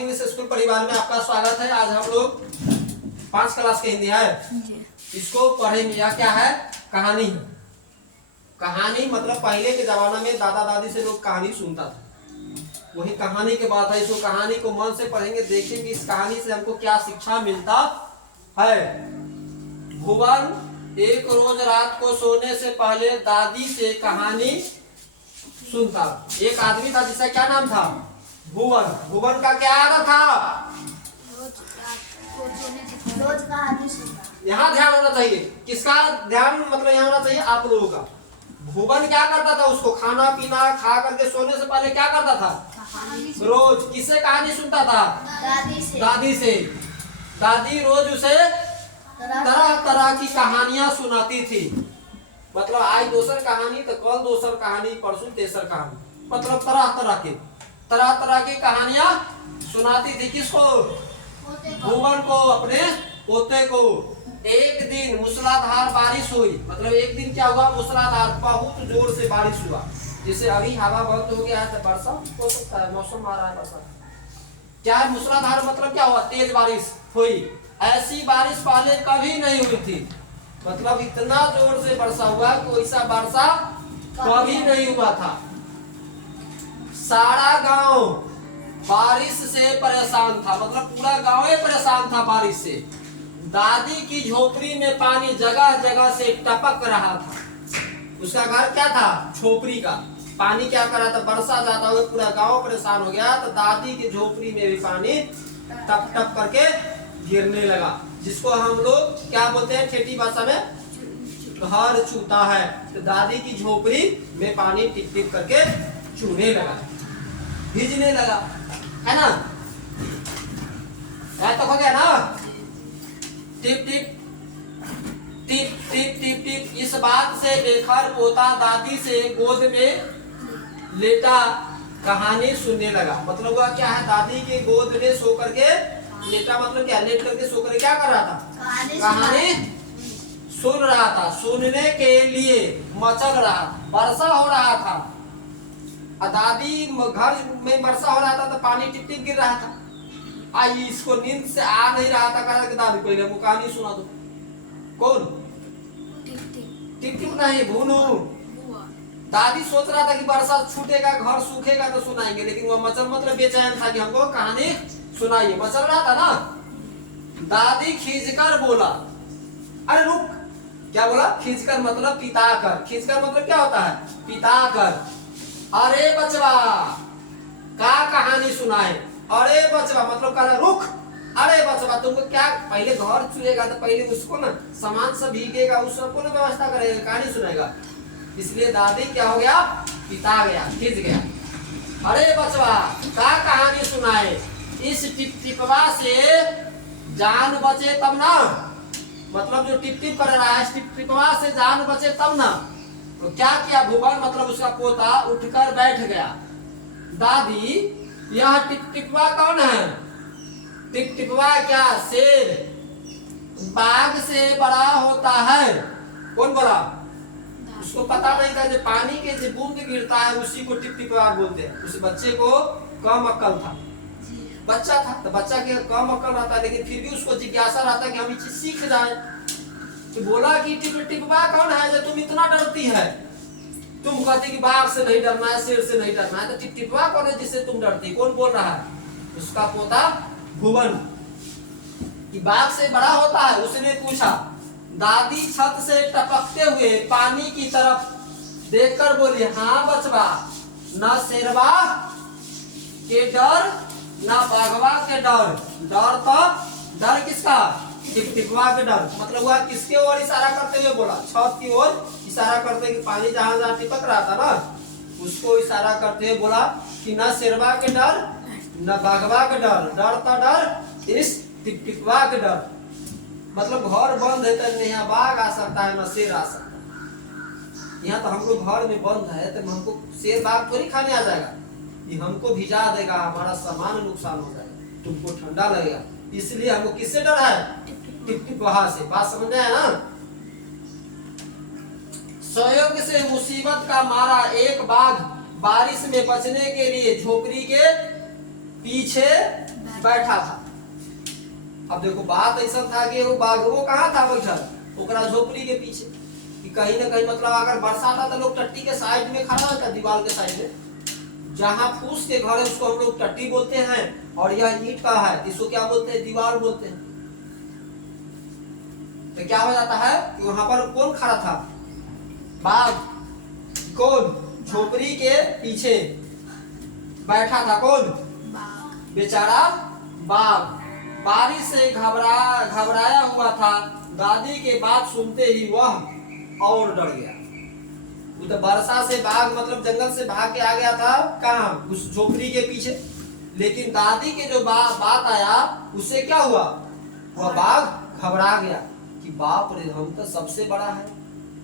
English school परिवार में आपका स्वागत है। आज हम लोग 5 क्लास के हिंदी है, इसको पढ़ेंगे। यह क्या है? कहानी है। कहानी मतलब पहले के जमाना में दादा दादी से लोग कहानी सुनता था, वही कहानी के बात है। इसको कहानी को मन से पढ़ेंगे, देखेंगे इस कहानी से हमको क्या शिक्षा मिलता है। भुवन एक रोज रात को सोने से पहले दादी से कहानी सुनता। एक आदमी था जिसका क्या नाम था? भुवन। भुवन का क्या आदत था? रोज कहानी सुनता। यहाँ ध्यान होना चाहिए। किसका ध्यान मतलब यहाँ होना चाहिए? आप लोगों का। भुवन क्या करता था? उसको खाना पीना खा करके सोने से पहले क्या करता था? रोज किससे कहानी सुनता था? दादी से। दादी से। दादी रोज उसे तरह तरह की कहानियां सुनाती थी। मतलब आज दोसर कहानी तो कल दोसर कहानी, परसों तेसर कहानी, मतलब तरह तरह की कहानियां सुनाती थी। किसको? भुवन को, अपने पोते को। एक दिन मूसलाधार बारिश हुई। मतलब एक दिन क्या हुआ? मूसलाधार बहुत जोर से बारिश हुआ। जैसे अभी हवा बहुत हो गया है तो वर्षा हो सकता है, मौसम आ रहा है वर्षा। क्या है मूसलाधार? मतलब क्या हुआ? तेज बारिश हुई। ऐसी बारिश पहले कभी नहीं हुई थी। मतलब इतना जोर से वर्षा हुआ कि ऐसा वर्षा कभी नहीं हुआ था। सारा गांव बारिश से परेशान था। मतलब पूरा गांव ही परेशान था बारिश से। दादी की झोपड़ी में पानी जगह जगह से टपक रहा था। उसका घर क्या था? झोपड़ी का। पानी क्या कर रहा था? वर्षा ज्यादा हुआ, पूरा गांव परेशान हो गया। तो दादी की झोपड़ी में भी पानी टप टप करके गिरने लगा, जिसको हम लोग क्या बोलते हैं ठेठी भाषा में? घर चूता है। तो दादी की झोपड़ी में पानी टिप टिप करके चूने लगा, भिजने लगा, है ना? तो हो गया ना? Tip tip tip tip tip tip. इस बात से बेखबर पोता दादी से गोद में लेटा कहानी सुनने लगा। मतलब वह क्या है? दादी के गोद में सो करके लेटा, मतलब क्या? लेट करके सो करके क्या कर रहा था? कहानी सुन रहा था। सुनने के लिए मचल रहा, वर्षा हो रहा था। दादी घर में वर्षा हो रहा था तो पानी टिप टिप गिर रहा था। आई इसको नींद से आ नहीं रहा था। कहा कि दादी पहले हमको कहानी सुना दो। कौन? टिप टिप नहीं, भूनू। दादी सोच रहा था कि वर्षा छूटेगा, घर सूखेगा तो सुनाएंगे, लेकिन वह मचल मतलब बेचैन था कि हमको कहानी सुनाइए। मचल रहा था ना। दादी खींचकर बोला, अरे रुक। क्या बोला? खींचकर मतलब पिताकर। खींचकर मतलब क्या होता है? पिताकर। अरे बचवा का कहानी सुनाए। अरे बचवा मतलब कह रहा रुक। अरे बचवा तुमको क्या, पहले घर चुनेगा तो पहले उसको ना सामान सब भीगेगा, उस सबको ना व्यवस्था करेगा, कहानी सुनाएगा। इसलिए दादी क्या हो गया? पिता गया, खींच गया। अरे बचवा का कहानी सुनाए। इस टिप टिपवा से जान बचे तब ना। मतलब जो टिप टिप कर रहा है, टिप टिपवा से जान बचे तब ना। तो क्या किया भुवन मतलब उसका पोता उठकर बैठ गया। दादी यह टिप टिपवा कौन है? टिप टिपवा क्या? शेर। बाघ से बड़ा होता है। कौन बड़ा? उसको पता नहीं था जो पानी के जो बूंद गिरता है उसी को टिप टिपवा बोलते हैं। उस बच्चे को कम अक्ल था, बच्चा था तो बच्चा के कम अक्ल रहता है, लेकिन फिर भी उसको जिज्ञासा रहता है कि हम ये चीज सीख जाए। तो बोला कि टिप टिपवा कौन है जो तुम इतना डरती है? तुम कहती कि बाघ से नहीं डरना है, शेर से नहीं डरना है, तो टिप टिपवा कौन है जिससे तुम डरती? कौन बोल रहा है? उसका पोता भुवन। कि बाघ से बड़ा होता है? उसने पूछा। दादी छत से टपकते हुए पानी की तरफ देखकर बोली, हाँ बचवा, न शेरवा के डर न बाघवा के डर। डर तो डर किसका? टिप टिपवा के डर। मतलब वह किसके ओर इशारा करते हुए बोला? छत की ओर इशारा करते कि पानी जहां जहां टिपक रहा था ना, उसको इशारा करते हुए बोला कि न शेरवा के डर न बाघवा के डर। डर तो डर इस टिप टिपवा के डर। मतलब घर बंद है तो यहाँ बाघ आ सकता है, न शेर आ सकता है। यहाँ तो हम लोग घर में बंद है तो हमको शेर बाघ थोड़ी खाने आ जाएगा। ये हमको भिजा देगा, हमारा सामान नुकसान हो जाएगा, तुमको ठंडा लगेगा। इसलिए हमको किससे डर है? टिप टिपवा से। बात समझ में आया ना? संयोग से मुसीबत का मारा एक बाघ बारिश में बचने के लिए झोपड़ी के पीछे बैठा था। अब देखो बात ऐसा था कि वो बाघ वो कहाँ था बैठा, ओकरा झोपड़ी के पीछे, कि कहीं ना कहीं मतलब अगर बरसात आता तो लोग टट्टी के साइड में खड़ा होता, दीवार के साइड में, जहाँ फूस के घर है उसको हम लोग टट्टी बोलते हैं, और यह ईंट का है इसको क्या बोलते हैं, दीवार बोलते हैं। तो क्या हो जाता है कि वहां पर कौन खड़ा था, बाघ। कौन, झोपड़ी के पीछे बैठा था, कौन, बेचारा बाघ। बारिश से घबराया हुआ था। दादी के बात सुनते ही वह और डर गया। वो तो वर्षा से बाघ मतलब जंगल से भाग के आ गया था, कहाँ, उस झोपड़ी के पीछे। लेकिन दादी के जो बात आया उससे क्या हुआ, वह बाघ घबरा गया कि बाप रे हम तो सबसे बड़ा है,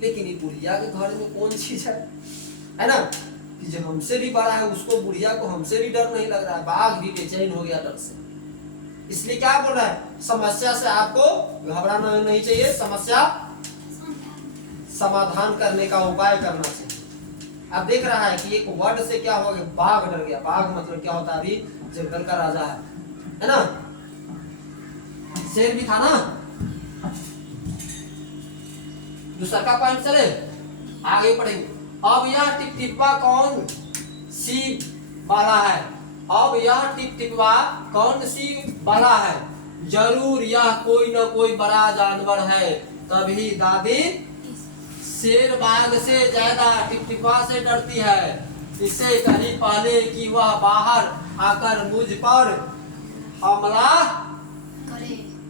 लेकिन ये बुढ़िया के घर में कौन चीज है ना, कि जो हमसे भी बड़ा है उसको, बुढ़िया को हमसे भी डर नहीं लग रहा है। बाघ भी बेचैन हो गया डर से। इसलिए क्या बोल रहा है, समस्या से आपको घबराना नहीं चाहिए, समस्या समाधान करने का उपाय करना चाहिए। अब देख रहा है कि एक वर्ड से क्या हो गया, बाघ डर गया। बाघ मतलब क्या होता है, अभी जंगल का राजा है ना, शेर भी था ना। दूसरा का पॉइंट चले, आगे पढ़ेंगे। अब यह टिपटिपा कौन सी वाला है, अब यह टिपटिपा कौन सी वाला है, जरूर यह कोई न कोई बड़ा जानवर है। तभी दादी शेर बाघ से ज्यादा टिपटिपा से डरती है। इससे कहीं पहले कि वह बाहर आकर मुझ पर हमला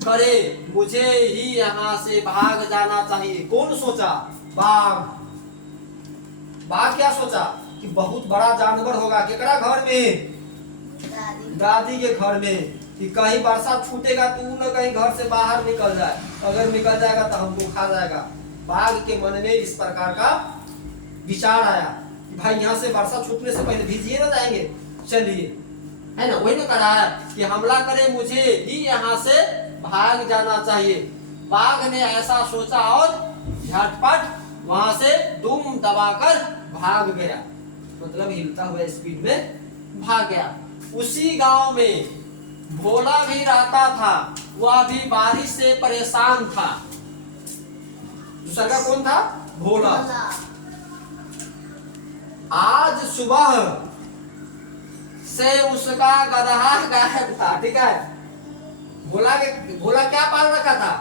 करे, मुझे ही यहाँ से भाग जाना चाहिए। कौन सोचा, बाघ। बाघ क्या सोचा कि बहुत बड़ा जानवर होगा, केकरा घर में, दादी के घर में, कि कहीं बरसात छूटेगा तो न कहीं घर से बाहर निकल जाए, अगर निकल जाएगा तो हमको खा जाएगा। बाघ के मन में इस प्रकार का विचार आया कि भाई यहाँ से बरसात छूटने से पहले भीजिए ना जाएंगे, चलिए, है ना, वही ना कह रहा है कि हमला करे, मुझे ही यहाँ से भाग जाना चाहिए। बाघ ने ऐसा सोचा और झटपट वहां से दुम दबाकर भाग गया, मतलब हिलता हुआ स्पीड में भाग गया। उसी गांव में भोला भी रहता था, वह भी बारिश से परेशान था। दूसरा का कौन था, भोला। आज सुबह से उसका गदहा गायब था, ठीक है। भोला क्या पाल रखा था,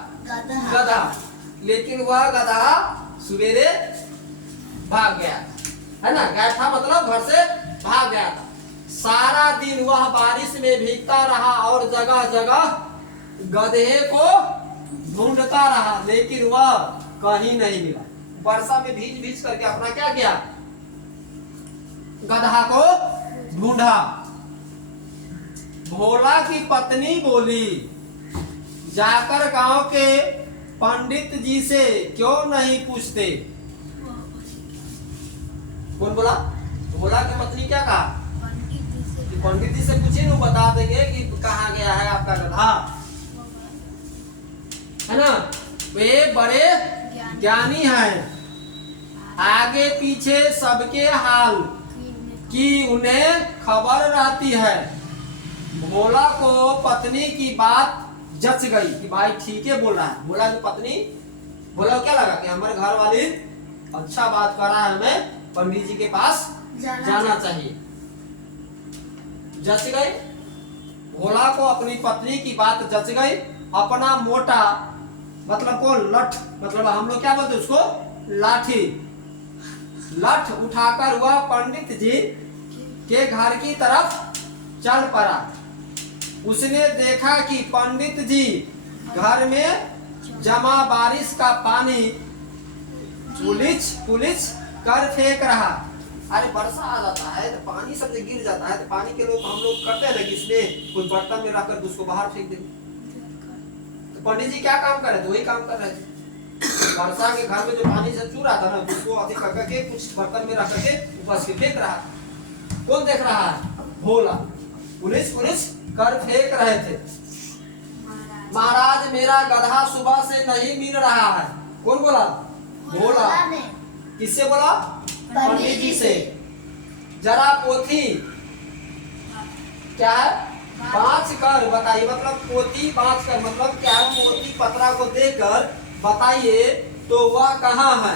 गधा। लेकिन वह गधा सवेरे भाग गया, है ना, गायब था मतलब घर से भाग गया था। सारा दिन वह बारिश में भीगता रहा और जगह जगह गधे को ढूंढता रहा, लेकिन वह कहीं नहीं मिला। वर्षा में भीज भीज करके अपना क्या किया, गधा को ढूंढा। भोला की पत्नी बोली, जाकर गांव के पंडित जी से क्यों नहीं पूछते। कौन बोला, भोला की पत्नी क्या कहा, पंडित जी से पूछे, वो बता देंगे कि कहाँ गया है आपका गधा, है ना। वे बड़े ज्ञानी हैं, आगे पीछे सबके हाल की उन्हें खबर रहती है। भोला को पत्नी की बात जच गई कि भाई ठीक है बोल रहा है। भोला की पत्नी, भोला को क्या लगा कि हमारे घर वाली अच्छा बात कर रहा है, हमें पंडित जी के पास जाना चाहिए। जच गई, भोला को अपनी पत्नी की बात जच गई। अपना मोटा मतलब को लठ, मतलब हम लोग क्या बोलते उसको, लाठी, लठ उठाकर वह पंडित जी के घर की तरफ चल पड़ा। उसने देखा कि पंडित जी घर में जमा बारिश का पानी पुलिच कर फेंक रहा। अरे वर्षा आ जाता है तो पानी सब गिर जाता है, तो पानी के लोग हम लोग करते हैं ना कि इसमें कोई बर्तन में रखकर उसको बाहर फेंक देंगे। तो पंडित जी क्या काम कर रहे थे, वही काम कर रहे थे। वर्षा के घर में जो पानी से चू रहा था ना, उसको अधिक करके कुछ बर्तन में रख करके ऊपर से फेंक रहा। कौन देख रहा है, भोला। पुलिस कर फेंक रहे थे। महाराज मेरा गधा सुबह से नहीं मिल रहा है। कौन बोला, भोला। किससे बोला, पंडित जी से। जरा पोथी क्या है, बाँच कर बताइए, मतलब पोती बाँच कर मतलब क्या है? मोती पतरा को देकर बताइए तो वह कहाँ है।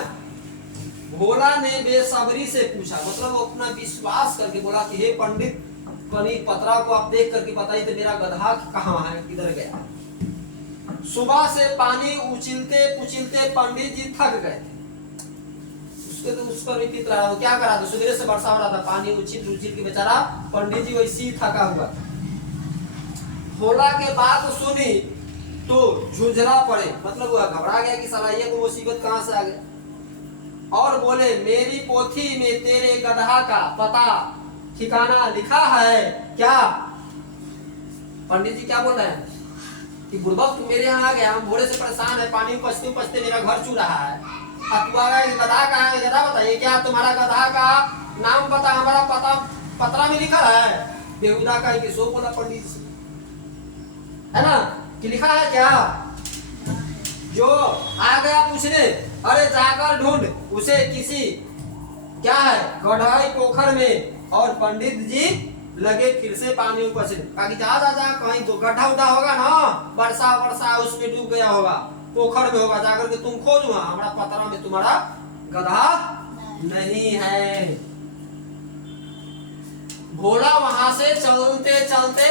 भोला ने बेसब्री से पूछा, मतलब वो अपना विश्वास करके बोला कि हे पंडित, कनी पतरा को आप देख करके बताइए तो मेरा गधा कहाँ है, किधर गया। सुबह से पानी उछलते पुछलते पंडित जी थक गए थे। उसके तो उस पर भी रहा, क्या करा था, सुबह से वर्षा हो रहा था, पानी उछिल उछिल के बेचारा पंडित जी वैसे ही थका हुआ। भोला के बात सुनी तो झुंझला पड़े, मतलब वह घबरा गया कि साला ये को मुसीबत कहां से आ गया, और बोले मेरी पोथी में तेरे गधा का पता ठिकाना लिखा है क्या। पंडित जी क्या बोल रहे हैं कि बुढ़बक तू मेरे यहाँ आ गया, हम भोरे से परेशान है, पानी उपजते उपजते मेरा घर चू रहा है, अब तू आ गया, गधा कहाँ है, गधा बताइए, क्या तुम्हारा गधा का नाम पता हमारा पता पत्रा में लिखा है। बेहुदा का कि सो बोला पंडित जी, है ना, कि लिखा है क्या। जो आ गया पूछने, अरे जाकर ढूंढ उसे किसी क्या है गढ़ाई पोखर में। और पंडित जी लगे फिर से पानी ऊपर से, जा जा जा कहीं तो गड्ढा उड्ढा होगा ना, वर्षा वर्षा उसमें डूब गया होगा, पोखर में होगा, जाकर के तुम खोज, वहां हमारा पतरा में तुम्हारा गधा नहीं है। भोला वहां से चलते चलते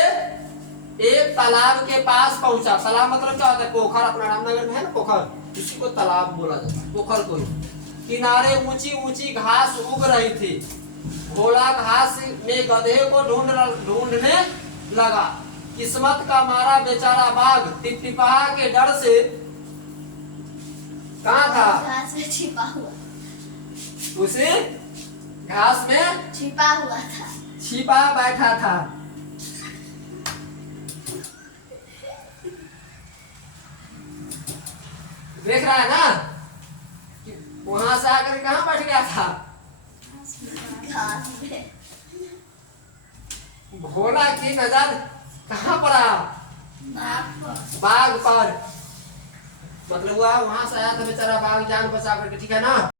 एक तालाब के पास पहुंचा। तालाब मतलब क्या होता है, पोखर, अपना रामनगर में है ना पोखर, उसी को तालाब बोला जाता है, पोखर को। किनारे ऊंची ऊंची घास उग रही थी। भोला घास में गधे को ढूंढने लगा। किस्मत का मारा बेचारा बाघ टिपटिपा के डर से कहाँ था, घास में छिपा हुआ, उसे घास में छिपा हुआ था, छिपा बैठा था। देख रहा है ना, वहां से आकर कहाँ बैठ गया था, घास में। भोला की नजर कहाँ पड़ा, बाघ पर, मतलब वहां से आया था बेचारा बाघ, जान बचा करके, ठीक है ना।